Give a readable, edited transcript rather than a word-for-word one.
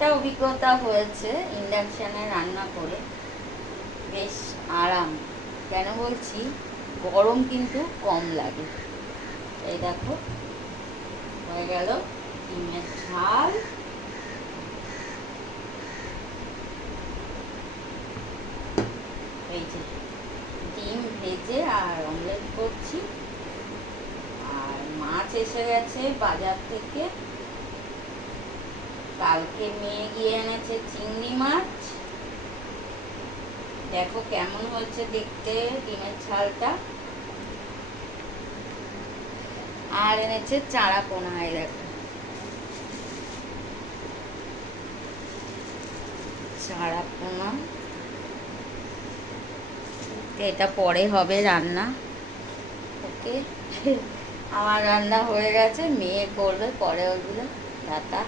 অনেকটা অভিজ্ঞতা হয়েছে ইন্ডাকশানে রান্না করে, বেশ আরাম। কেন বলছি, গরম কিন্তু কম লাগে। এই দেখো হয়ে গেল ডিমের ঝাল। এই যে ডিম ভেজে আর অমলেট করছি। আর মাছ এসে গেছে বাজার থেকে, কালকে মেয়ে গিয়ে এনেছে চিংড়ি মাছ। দেখো কেমন হয়েছে দেখতে ডিমের ঝালটা। আর এনেছে চারা পোনা, এই দেখো চারা পোনা। এটা পরে হবে রান্না। ওকে, আমার রান্না হয়ে গেছে, মেয়ে করবে পরে ওগুলো। টাটা।